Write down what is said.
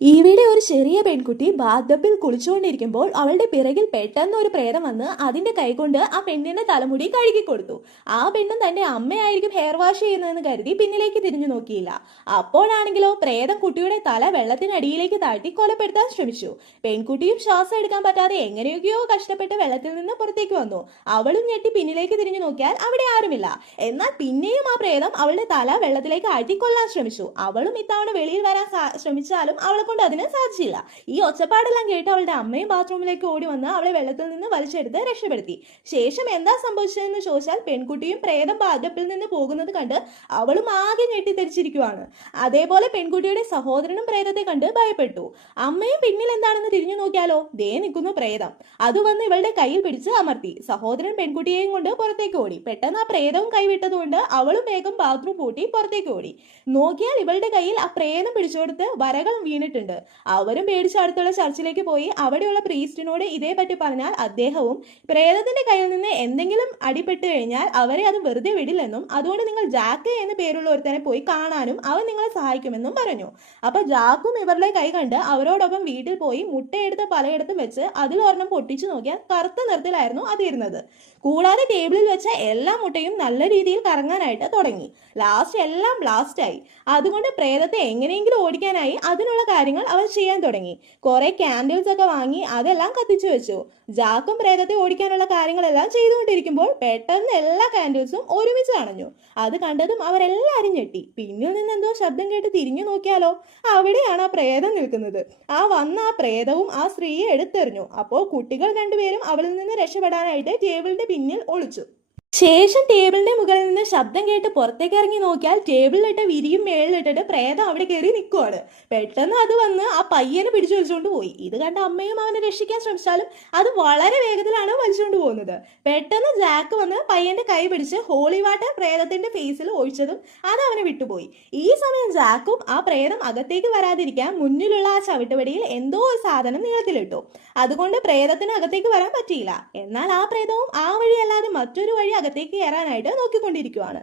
ഇവിടെ ഒരു ചെറിയ പെൺകുട്ടി ബാത്ടബിൽ കുളിച്ചുകൊണ്ടിരിക്കുമ്പോൾ അവളുടെ പിറകിൽ പെട്ടെന്ന് ഒരു പ്രേതം വന്ന് അതിന്റെ കൈകൊണ്ട് ആ പെണ്ണിന്റെ തലമുടി കഴുകി കൊടുത്തു. ആ പെണ്ണും തന്റെ അമ്മയായിരിക്കും ഹെയർ വാഷ് ചെയ്യുന്നതെന്ന് കരുതി പിന്നിലേക്ക് തിരിഞ്ഞു നോക്കിയില്ല. അപ്പോഴാണെങ്കിലോ പ്രേതം കുട്ടിയുടെ തല വെള്ളത്തിനടിയിലേക്ക് താഴ്ത്തി കൊലപ്പെടുത്താൻ ശ്രമിച്ചു. പെൺകുട്ടിയും ശ്വാസം എടുക്കാൻ പറ്റാതെ എങ്ങനെയൊക്കെയോ കഷ്ടപ്പെട്ട് വെള്ളത്തിൽ നിന്ന് പുറത്തേക്ക് വന്നു. അവളും ഞെട്ടി പിന്നിലേക്ക് തിരിഞ്ഞു നോക്കിയാൽ അവിടെ ആരുമില്ല. എന്നാൽ പിന്നെയും ആ പ്രേതം അവളുടെ തല വെള്ളത്തിലേക്ക് ആഴ്ത്തി കൊല്ലാൻ ശ്രമിച്ചു. അവളും ഇത്തവണ വെളിയിൽ വരാൻ ശ്രമിച്ചാലും അവളെ കൊണ്ട് അതിന് സാധിച്ചില്ല. ഈ ഒച്ചപ്പാടെല്ലാം കേട്ട് അവളുടെ അമ്മയും ബാത്റൂമിലേക്ക് ഓടി വന്ന് അവളെ വെള്ളത്തിൽ നിന്ന് വലിച്ചെടുത്ത് രക്ഷപ്പെടുത്തി. ശേഷം എന്താ സംഭവിച്ചതെന്ന് ചോദിച്ചാൽ പെൺകുട്ടിയും പ്രേതം ബാത്ടബിൽ നിന്ന് പോകുന്നത് കണ്ട് അവളും ആകെ ഞെട്ടിത്തെറിച്ചിരിക്കുവാണ്. അതേപോലെ പെൺകുട്ടിയുടെ സഹോദരനും പ്രേതത്തെ കണ്ട് ഭയപ്പെട്ടു. അമ്മയും പിന്നിൽ എന്താണെന്ന് തിരിഞ്ഞു നോക്കിയാലോ, ദേ നിൽക്കുന്നു പ്രേതം. അത് വന്ന് ഇവളുടെ കയ്യിൽ പിടിച്ച് അമർത്തി. സഹോദരൻ പെൺകുട്ടിയെയും കൊണ്ട് പുറത്തേക്ക് ഓടി. പെട്ടെന്ന് ആ പ്രേതവും കൈവിട്ടതുകൊണ്ട് അവളും വേഗം ബാത്റൂം പൂട്ടി പുറത്തേക്ക് ഓടി. നോക്കിയാൽ ഇവളുടെ കയ്യിൽ ആ പ്രേതം പിടിച്ചെടുത്ത് വരകൾ വീണിട്ടുണ്ട്. അവരും പേടിച്ച് അടുത്തുള്ള ചർച്ചിലേക്ക് പോയി അവിടെയുള്ള പ്രീസ്റ്റിനോട് ഇതേപറ്റി പറഞ്ഞാൽ അദ്ദേഹവും പ്രേതത്തിന്റെ കയ്യിൽ നിന്ന് എന്തെങ്കിലും അടിപ്പെട്ട് കഴിഞ്ഞാൽ അവരെ അത് വെറുതെ വിടില്ലെന്നും അതുകൊണ്ട് നിങ്ങൾ ജാക്ക് എന്ന പേരുള്ള ഒരുത്തനെ പോയി കാണാനും അവൻ നിങ്ങളെ സഹായിക്കുമെന്നും പറഞ്ഞു. അപ്പൊ ജാക്കും ഇവരുടെ കൈ കണ്ട് അവരോടൊപ്പം വീട്ടിൽ പോയി മുട്ടയെടുത്ത് പലയിടത്തും വെച്ച് അതിലൊരെണ്ണം പൊട്ടിച്ചു നോക്കിയാൽ കറുത്ത നിറത്തിലായിരുന്നു അത് ഇരുന്നത്. കൂടാതെ ടേബിളിൽ വെച്ച എല്ലാ മുട്ടയും നല്ല രീതിയിൽ കറങ്ങാനായിട്ട് തുടങ്ങി. ലാസ്റ്റ് എല്ലാം ബ്ലാസ്റ്റ് ആയി. അതുകൊണ്ട് പ്രേതത്തെ എങ്ങനെയെങ്കിലും ഓടിക്കാനായി അതിനുള്ള കാര്യങ്ങൾ അവർ ചെയ്യാൻ തുടങ്ങി. കുറെ ക്യാൻഡിൽസ് ഒക്കെ വാങ്ങി അതെല്ലാം കത്തിച്ചു വെച്ചു. ജാക്കും പ്രേതത്തെ ഓടിക്കാനുള്ള കാര്യങ്ങളെല്ലാം ചെയ്തുകൊണ്ടിരിക്കുമ്പോൾ പെട്ടെന്ന് എല്ലാ ക്യാൻഡിൽസും ഒരുമിച്ച് അണഞ്ഞു. അത് കണ്ടതും അവരെല്ലാരും ഞെട്ടി. പിന്നിൽ നിന്ന് എന്തോ ശബ്ദം കേട്ട് തിരിഞ്ഞു നോക്കിയാലോ, അവിടെയാണ് ആ പ്രേതം നിൽക്കുന്നത്. വന്ന ആ പ്രേതവും ആ സ്ത്രീയെ എടുത്തെറിഞ്ഞു. അപ്പോൾ കുട്ടികൾ രണ്ടുപേരും അവളിൽ നിന്ന് രക്ഷപ്പെടാനായിട്ട് ടേബിളിന്റെ പിന്നിൽ ഒളിച്ചു. ശേഷം ടേബിളിന്റെ മുകളിൽ നിന്ന് ശബ്ദം കേട്ട് പുറത്തേക്ക് ഇറങ്ങി നോക്കിയാൽ ടേബിളിലിട്ട് വിരിയും മേളിലിട്ടിട്ട് പ്രേതം അവിടെ കയറി നിൽക്കുവാണ്. പെട്ടെന്ന് അത് വന്ന് ആ പയ്യനെ പിടിച്ചു വലിച്ചുകൊണ്ട് പോയി. ഇത് കണ്ട അമ്മയും അവനെ രക്ഷിക്കാൻ ശ്രമിച്ചാലും അത് വളരെ വേഗത്തിലാണ് വലിച്ചുകൊണ്ട് പോകുന്നത്. പെട്ടെന്ന് ജാക്ക് വന്ന് പയ്യന്റെ കൈ പിടിച്ച് ഹോളി വാട്ടർ പ്രേതത്തിന്റെ ഫേസിൽ ഒഴിച്ചതും അത് അവനെ വിട്ടുപോയി. ഈ സമയം ജാക്കും ആ പ്രേതം അകത്തേക്ക് വരാതിരിക്കാൻ മുന്നിലുള്ള ആ ചവിട്ടുപടിയിൽ എന്തോ ഒരു സാധനം നീളത്തിലിട്ടു. അതുകൊണ്ട് പ്രേതത്തിന് അകത്തേക്ക് വരാൻ പറ്റിയില്ല. എന്നാൽ ആ പ്രേതവും ആ വഴി അല്ലാതെ മറ്റൊരു വഴി അകത്തേക്ക് കയറാനായിട്ട് നോക്കിക്കൊണ്ടിരിക്കുവാണ്.